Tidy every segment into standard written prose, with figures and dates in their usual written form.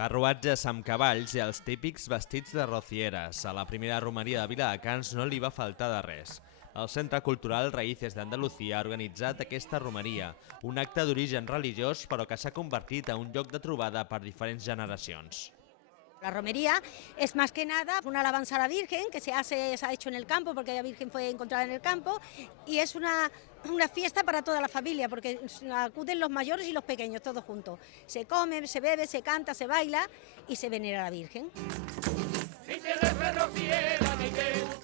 Carruatges amb cavalls i els típics vestits de rocieres. A la primera romeria de Viladecans no li va faltar de res. El Centre Cultural Raíces d'Andalucía ha organitzat aquesta romeria, un acte d'origen religiós però que s'ha convertit en un lloc de trobada per diferents generacions. La romería es más que nada una alabanza a la Virgen que se ha hecho en el campo porque la Virgen fue encontrada en el campo y es una fiesta para toda la familia porque acuden los mayores y los pequeños todos juntos. Se come, se bebe, se canta, se baila y se venera a la Virgen.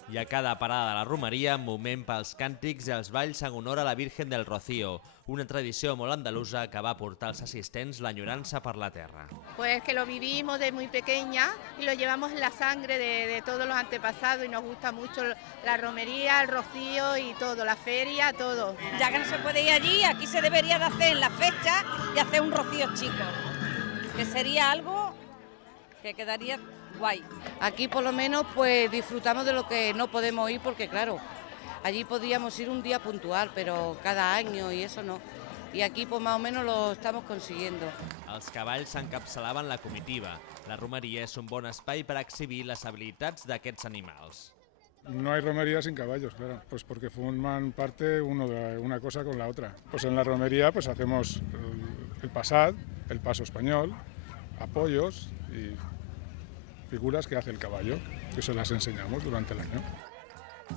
I a cada parada de la romeria, moment pels càntics i els balls en honor a la Virgen del Rocío, una tradició molt andalusa que va portar als assistents l'enyorança per la terra. Pues que lo vivimos de muy pequeña y lo llevamos en la sangre de todos los antepasados y nos gusta mucho la romería, el rocío y todo, la feria, todo. Ya que no se puede ir allí, aquí se debería de hacer en la fecha y hacer un rocío chico, que sería algo que quedaría guay. Aquí por lo menos pues disfrutamos de lo que no podemos ir porque claro, allí podíamos ir un día puntual, pero cada año y eso no. Y aquí pues más o menos lo estamos consiguiendo. Els cavalls s'encapçalaven la comitiva. La romeria és un bon espai per exhibir les habilitats d'aquests animals. No hay romería sin caballos, claro, pues porque forman parte una cosa con la otra. Pues en la romería pues hacemos el pasad, el paso español, apoyos y figuras que hace el caballo, que se las enseñamos durante el año.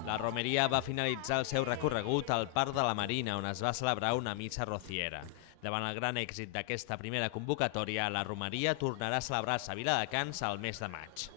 La romeria va finalitzar el seu recorregut al Parc de la Marina, on es va celebrar una missa rociera. Davant el gran èxit d'aquesta primera convocatòria, la romeria tornarà a celebrar-se a Viladecans al mes de maig.